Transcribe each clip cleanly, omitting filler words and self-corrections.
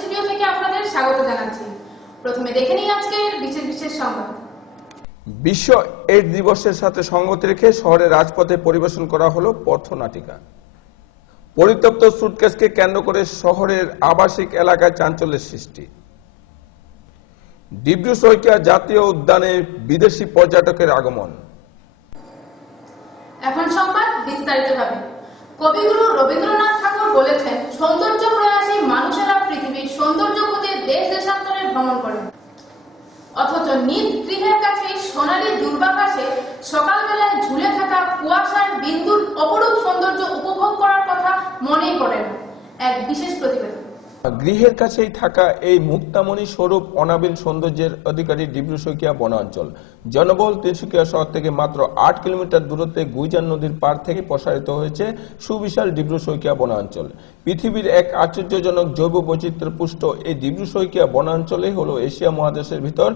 Studio থেকে আপনাদের স্বাগত জানাচ্ছি। প্রথমে দেখে নিই আজকের বিশেষ বিশেষ সংবাদ। বিশ্ব এইডস দিবসের সাথে সঙ্গতি রেখে শহরের রাজপথে পরিবেশন করা হলো পথনাটিকা। পরিত্যক্ত সুটকেসকে কেন্দ্র করে শহরের আবাসিক এলাকায় চাঞ্চল্যের সৃষ্টি। ডিব্রু-সৈকিয়া জাতীয় উদ্যানে বিদেশি পর্যটকের আগমন। এখন সংবাদ বিস্তারিতভাবে। কবিগুরু রবীন্দ্রনাথ ঠাকুর বলেছেন, সৌন্দর্য প্রয়াসী মানুষেরা পৃথিবীর সৌন্দর্য খুঁজে দেশ দেশান্তরে ভ্রমণ করেন। অথচ নিজ গৃহের কাছে সোনালী দূর্বাকাশে সকালবেলায় ঝুলে থাকা কুয়াশার বিন্দুর অপরূপ সৌন্দর্য উপভোগ করার কথা মনেই পড়ে না। এক বিশেষ প্রতিবেদন। গৃহের কাছেই থাকা এই মুক্তামণি স্বরূপ অনাবিল সৌন্দর্যের অধিকারী ডিব্রু-সৈকিয়া বনাঞ্চল জনবহুল তিনসুকিয়া শহর থেকে মাত্র ৮ কিলোমিটার দূরত্বে গুইজান নদীর পার থেকে প্রসারিত হয়েছে সুবিশাল ডিব্রু-সৈকিয়া বনাঞ্চল। পৃথিবীর এক আশ্চর্যজনক জৈব বৈচিত্র্য পুষ্ট এই ডিব্রু-সৈকিয়া বনাঞ্চলে হলো এশিয়া মহাদেশের ভিতর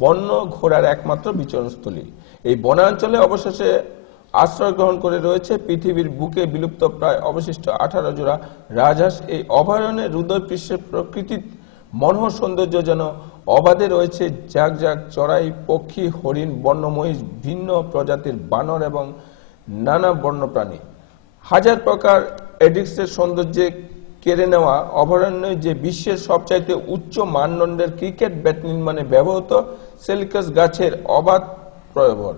বন্য ঘোড়ার একমাত্র বিচরণস্থলী। এই বনাঞ্চলে অবশেষে আশ্রয় গ্রহণ করে রয়েছে পৃথিবীর বুকে বিলুপ্ত প্রায় অবশিষ্ট 18 জোড়া রাজহাঁস। এই অভয়ারণ্যের হৃদয় পৃষ্ঠের প্রকৃতির মনোহর সৌন্দর্য যেন অবাধে রয়েছে জাগ জাগ চড়াই, পক্ষী, হরিণ, বন্যমহিষ, ভিন্ন প্রজাতির বানর এবং নানা বন্যপ্রাণী। হাজার প্রকার এডিক্সের সৌন্দর্যে কেড়ে নেওয়া অভয়ারণ্যে যে বিশ্বের সবচাইতে উচ্চ মানদণ্ডের ক্রিকেট ব্যাট নির্মাণে ব্যবহৃত সেলিকাস গাছের অবাধ প্রয়োভর,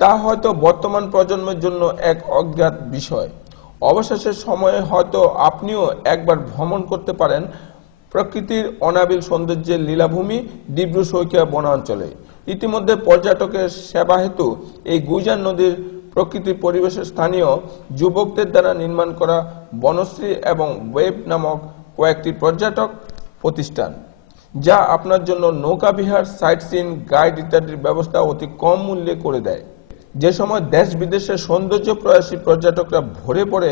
তা হয়তো বর্তমান প্রজন্মের জন্য এক অজ্ঞাত বিষয়। অবশেষের সময়ে হয়তো আপনিও একবার ভ্রমণ করতে পারেন প্রকৃতির অনাবিল সৌন্দর্যের লীলাভূমি ডিব্রু-সৈকিয়া বনাঞ্চলে। ইতিমধ্যে পর্যটকের সেবা হেতু এই গুইজান নদীর প্রকৃতির পরিবেশে স্থানীয় যুবকদের দ্বারা নির্মাণ করা বনশ্রী এবং ওয়েব নামক কয়েকটি পর্যটক প্রতিষ্ঠান, যা আপনার জন্য নৌকাবিহার, সাইট সিন, গাইড ইত্যাদির ব্যবস্থা অতি কম মূল্যে করে দেয়। যে সময় দেশ বিদেশের সৌন্দর্য প্রয়াসী পর্যটকরা ভরে পড়ে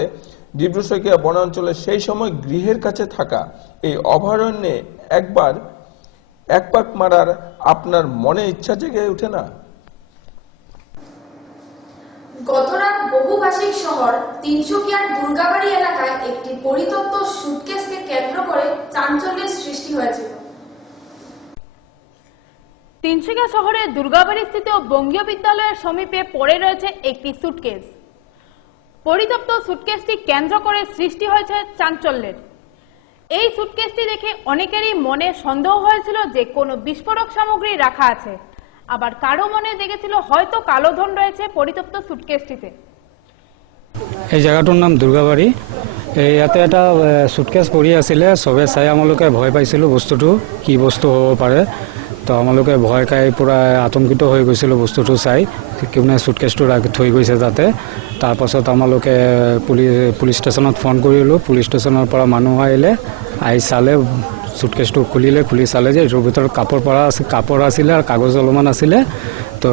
ডিব্রু-সৈকিয়া বনাঞ্চলে, সেই সময় গৃহের কাছে থাকা এই অভয়ারণ্যে এক পাক মারার আপনার মনে ইচ্ছা জেগে ওঠে না? গতরাত বহুভাষিক শহর তিনসুকিয়ার দুর্গাবাড়ি এলাকায় একটি পরিত্যক্ত সুটকেসকে কেন্দ্র করে চাঞ্চল্যের সৃষ্টি হয়েছিল। তিনসুকিয়া শহরের দুর্গাবাড়ি স্থিত বঙ্গীয় বিদ্যালয়ের সমীপে পড়ে রয়েছে একটি সুটকেস। পরিত্যক্ত সুটকেসটি কেন্দ্র করে সৃষ্টি হয়েছে চাঞ্চল্যের। এই সুটকেসটি দেখে অনেকেরই মনে সন্দেহ হয়েছিল যে কোনো বিস্ফোরক সামগ্রী রাখা আছে, আবার কারো মনে জেগেছিল হয়তো কালো ধন রয়েছে পরিত্যক্ত সুটকেসটিতে। এই জায়গাটার নাম দুর্গাবাড়ি। ইয়াতে এটা সুটকেস পৰি আছিলে, চবে চাই আমালোকে ভয় পাইছিলোঁ বস্তুটো কি বস্তু হ'ব পাৰে। তো আমালোকে ভয় খাই পূৰা আতংকিত হৈ গৈছিলোঁ বস্তুটো চাই, কোনে সুটকেছটো থৈ গৈছে তাতে। তাৰপাছত আমালোকে পুলিচ ষ্টেচনত ফোন কৰিলোঁ। পুলিচ ষ্টেচনৰ পৰা মানুহ আহিলে, আহি চালে, সুটকেছটো খুলি চালে যে এইটোৰ ভিতৰত কাপোৰ আছিলে আৰু কাগজ অলপমান আছিলে। তো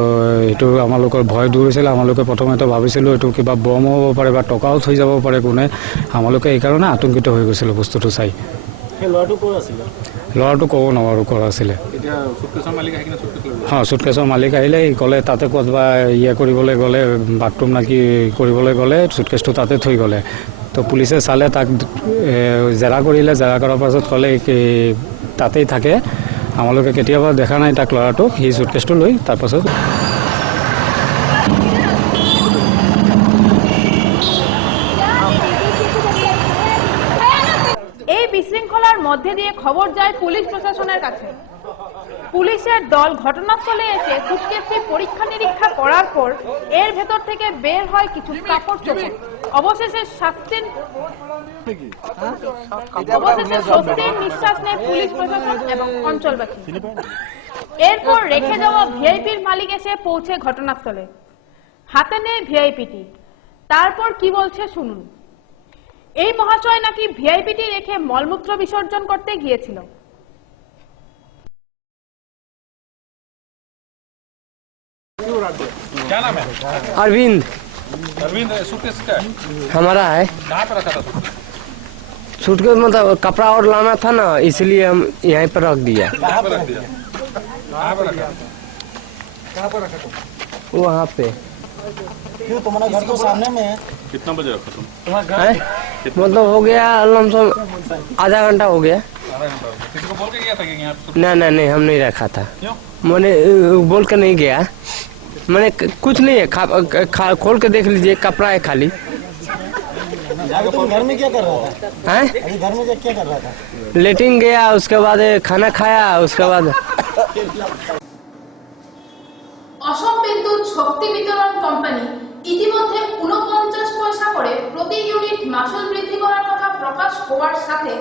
এইটো আমালোকৰ ভয় দূৰ হৈছিলে। আমালোকে প্ৰথমতে ভাবিছিলোঁ এইটো কিবা বম হ'ব পাৰে বা টকাও থৈ যাব পাৰে কোনে। আমালোকে এইকাৰণে আতংকিত হৈ গৈছিলোঁ বস্তুটো চাই। ল'ৰাটো ক'ব নোৱাৰোঁ ক'ৰ আছিলে। হয়, সুটকেছৰ মালিক আহিলে, ক'লে তাতে ক'ৰবা কৰিবলৈ গ'লে, বাথৰুম নাকি কৰিবলৈ গ'লে সুটকেছটো তাতে থৈ গ'লে। তো পুলিচে চালে, তাক জেৰা কৰিলে। জেৰা কৰাৰ পাছত ক'লে তাতেই থাকে। আমালোকে কেতিয়াবা দেখা নাই তাক, ল'ৰাটোক। সি সুটকেছটো লৈ তাৰপাছত এই বিশৃঙ্খলার মধ্যে দিয়ে খবর যায় পুলিশ প্রশাসনের কাছে। পুলিশের দল ঘটনাস্থলে এসে সুটকেসটি পরীক্ষা নিরীক্ষা করার পর এর ভেতর থেকে বের হয় কিছু কাপড় চোপড়। অবশেষে স্বস্তির নিঃশ্বাস নেয় পুলিশ প্রশাসন এবং অঞ্চলবাসী। এরপর রেখে যাওয়া ভিআইপির মালিক এসে পৌঁছে ঘটনাস্থলে, হাতে নেয় ভিআইপিটি। তারপর কি বলছে শুনুন। এই মহাশয় নাকি ভিআইপিটি রেখে মলমূত্র বিসর্জন করতে গিয়েছিল। क्या नाम है? अरविंद। अरविंद, सूटकेस क्या है? हमारा है। कहाँ पे रखा था? सूटकेस मतलब कपड़ा और लाना था ना, इसलिए हम यहीं पर रख दिया। कहाँ पे रख दिया? कहाँ पे रखा? कहाँ पे रखा तुम? वहाँ पे। क्यों, तुम्हारा घर तो सामने में है। कितना बजे रखा तुम? है मतलब हो गया लमसम आधा घंटा हो गया। आधा घंटा हो गया। किसी को बोल के गया था कि यहाँ सूटकेस? ना ना नहीं, हम नहीं रखा था। क्यों? मैंने बोल कर नहीं गया। मैंने कुछ नहीं है, खोल के देख लीजिए, कपड़ा है खाली। अभी तुम घर में क्या कर रहा था? हैं? अभी घर में क्या कर रहा था? लेटिंग गया, उसके बाद खाना खाया, उसके बाद অসম বিদ্যুৎ শক্তি বিতরণ কোম্পানি ইতিমধ্যে 49 পয়সা করে প্রতি ইউনিট মাসুল বৃদ্ধি করার কথা প্রকাশ হওয়ার সাথে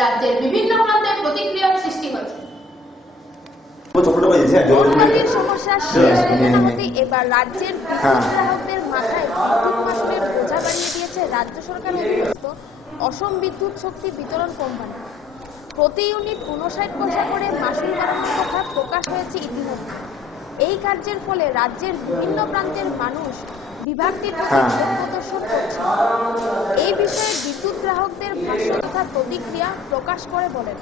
রাজ্যের বিভিন্ন প্রান্তে প্রতিক্রিয়ার সৃষ্টি হয়েছে। মহামারীর সমস্যার সমাধানের পাশাপাশি এবার রাজ্যের বিদ্যুৎ গ্রাহকদের মাথায় অধিক মাসুলের বোঝা বাড়িয়ে দিয়েছে রাজ্য সরকার অধীনস্থ অসম বিদ্যুৎ শক্তি বিতরণ কোম্পানি। প্রতি ইউনিট 59 পয়সা করে মাসুল বাড়ানোর কথা প্রকাশ হয়েছে ইতিমধ্যে। এই কার্যের ফলে রাজ্যের বিভিন্ন প্রান্তের মানুষ বিভাগটির প্রতি ক্ষোভ প্রদর্শন করছে। এই বিষয়ে বিদ্যুৎ গ্রাহকদের ভাষ্য তথা প্রতিক্রিয়া প্রকাশ করে বলেন,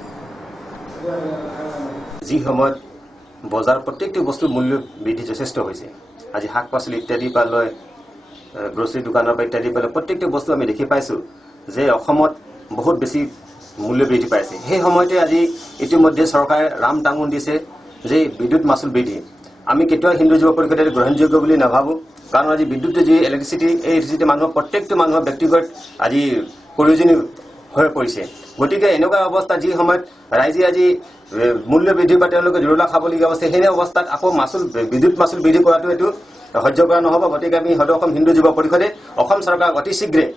যি সময়ত বজাৰ প্ৰত্যেকটো বস্তুৰ মূল্য বৃদ্ধি যথেষ্ট হৈছে। আজি শাক পাচলি ইত্যাদি পৰা লৈ গ্ৰচাৰী দোকানৰ পৰা ইত্যাদি পৰা প্ৰত্যেকটো বস্তু আমি দেখি পাইছোঁ যে অসমত বহুত বেছি মূল্য বৃদ্ধি পাইছে। সেই সময়তে আজি ইতিমধ্যে চৰকাৰে ৰাম টাঙোন দিছে যে বিদ্যুৎ মাচুল বৃদ্ধি। আমি কেতিয়াও হিন্দু যুৱ পৰিষদে গ্ৰহণযোগ্য বুলি নাভাবোঁ, কাৰণ আজি বিদ্যুৎ যি ইলেক্ট্ৰিচিটি, এই ইলেক্ট্ৰিচিটি মানুহৰ প্ৰত্যেকটো মানুহৰ ব্যক্তিগত আজি প্ৰয়োজনীয় হৈ পৰিছে। গতিকে এনেকুৱা অৱস্থা যি সময়ত ৰাইজে আজি মূল্য বৃদ্ধি বা তেওঁলোকে জুৰুলা খাবলগীয়া অৱস্থা, সেই অৱস্থাত আকৌ বিদ্যুৎ মাচুল বৃদ্ধি কৰাটো এইটো সহ্য কৰা নহ'ব। গতিকে আমি সদৌ অসম হিন্দু যুৱ পৰিষদে অসম চৰকাৰক অতি শীঘ্ৰে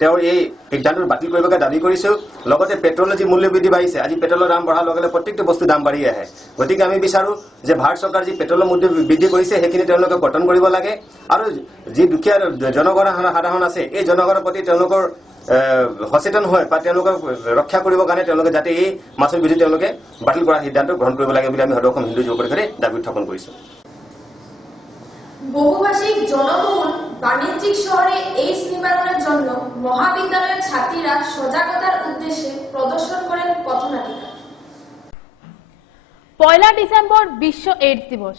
তেওঁৰ এই সিদ্ধান্তটো বাতিল কৰিবকে দাবী কৰিছোঁ। লগতে পেট্ৰলৰ যি মূল্য বৃদ্ধি বাঢ়িছে, আজি পেট্ৰলৰ দাম বঢ়াৰ লগে লগে প্ৰত্যেকটো বস্তু দাম বাঢ়ি আহে। গতিকে আমি বিচাৰোঁ যে ভাৰত চৰকাৰ যি পেট্ৰলৰ মূল্য বৃদ্ধি কৰিছে সেইখিনি তেওঁলোকে কৰ্তন কৰিব লাগে, আৰু যি দুখীয়া জনগণ সাধাৰণ আছে এই জনগণৰ প্ৰতি তেওঁলোকৰ সচেতন হয় বা তেওঁলোকক ৰক্ষা কৰিবৰ কাৰণে তেওঁলোকে যাতে এই মাচুল বৃদ্ধি তেওঁলোকে বাতিল কৰাৰ সিদ্ধান্ত গ্ৰহণ কৰিব লাগে বুলি আমি সদৌ অসম হিন্দু যুৱ পৰিষদে দাবী উত্থাপন কৰিছোঁ। বহুভাষিক জনবহুল বাণিজ্যিক শহরে এইডস নিবারণের জন্য মহাবিদ্যালয়ের ছাত্রীরা সজাগতার উদ্দেশ্যে প্রদর্শন করেন পথনাটিকা। 1 ডিসেম্বর বিশ্ব এইডস দিবস।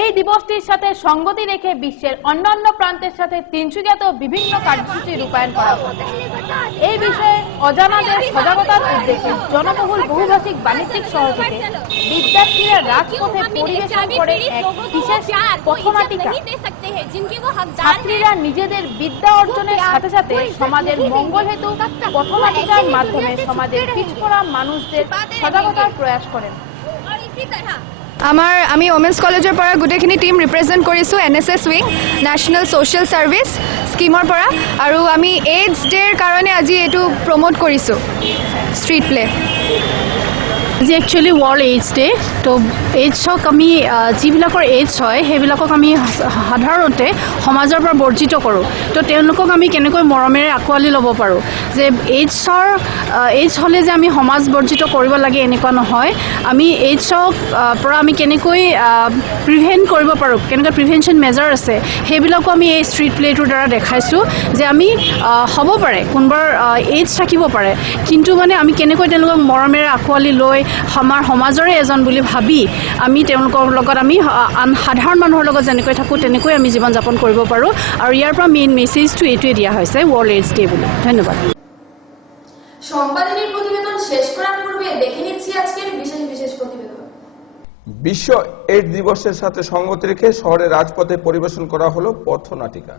এই দিবসটির সাথে সঙ্গতি রেখে বিশ্বের অন্যান্য প্রান্তের সাথে তিনসুকিয়াতেও বিভিন্ন কার্যসূচি রূপায়ণ করা হচ্ছে। এই বিষয়ে অজানাদের সজাগতার উদ্দেশ্যে জনবহুল বহুভাষিক বাণিজ্যিক শহর থেকে বিদ্যার্থীরা রাজপথে পরিবেশন করে এক বিশেষ পথনাটিকা। ছাত্রীরা নিজেদের বিদ্যা অর্জনের সাথে সাথে সমাজের মঙ্গল হেতু পথনাটিকার মাধ্যমে সমাজের পিছপড়া মানুষদের সজাগতার প্রয়াস করেন। আমি ওমেন্স কলেজৰ পৰা গোটেইখিনি টিম ৰিপ্ৰেজেণ্ট কৰিছোঁ NSS wing national social service স্কিমৰ পৰা, আৰু আমি এইডছ ডে'ৰ কাৰণে আজি এইটো প্ৰমোট কৰিছোঁ ষ্ট্ৰীট প্লে। আজি একচুৱেলি ৱৰ্ল্ড এইডছ ডে'। তো এইডছক আমি যিবিলাকৰ এইডছ হয় সেইবিলাকক আমি সাধাৰণতে সমাজৰ পৰা বৰ্জিত কৰোঁ। তো তেওঁলোকক আমি কেনেকৈ মৰমেৰে আঁকোৱালি ল'ব পাৰোঁ, যে এইডছ হ'লে যে আমি সমাজ বৰ্জিত কৰিব লাগে এনেকুৱা নহয়। আমি এইডছক পৰা আমি কেনেকৈ প্ৰিভেণ্ট কৰিব পাৰোঁ, কেনেকৈ প্ৰিভেনশ্যন মেজাৰ আছে সেইবিলাকো আমি এই ষ্ট্ৰীট প্লেটোৰ দ্বাৰা দেখাইছোঁ যে আমি হ'ব পাৰে কোনোবাৰ এইডছ থাকিব পাৰে, কিন্তু মানে আমি কেনেকৈ তেওঁলোকক মৰমেৰে আঁকোৱালি লৈ আমাৰ সমাজৰে এজন বুলি ভাবি আমি তেওঁলোকৰ লগত আমি আন সাধাৰণ মানুহৰ লগত যেনেকৈ থাকোঁ তেনেকৈ আমি জীৱন যাপন কৰিব পাৰোঁ। আৰু ইয়াৰ পৰা মেইন মেছেজটো এইটোৱে দিয়া হৈছে ৱৰ্ল্ড এইডছ ডে বুলি। ধন্যবাদ। সম্পাদনীর প্রতিবেদন শেষ করার পূর্বে দেখে নিচ্ছি আজকের বিশেষ প্রতিবেদন। বিশ্ব এইডস দিবসের সাথে সঙ্গতি রেখে শহরের রাজপথে পরিবেশন করা হলো পথনাটিকা।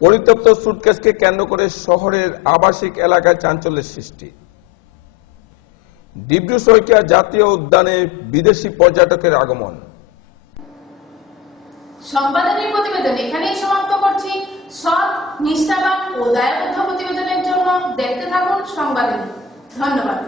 পরিত্যক্ত সুটকেসকে কেন্দ্র করে শহরের আবাসিক এলাকায় চাঞ্চল্যের সৃষ্টি। ডিব্রু সৈকিয়া জাতীয় উদ্যানে বিদেশি পর্যটকের আগমন। সম্পাদনীর প্রতিবেদন এখানেই সমাপ্ত করছি। সৎ, নিষ্ঠাবান ও দায়বদ্ধ প্রতিবেদনের জন্য দেখতে থাকুন সংবাদনী। ধন্যবাদ।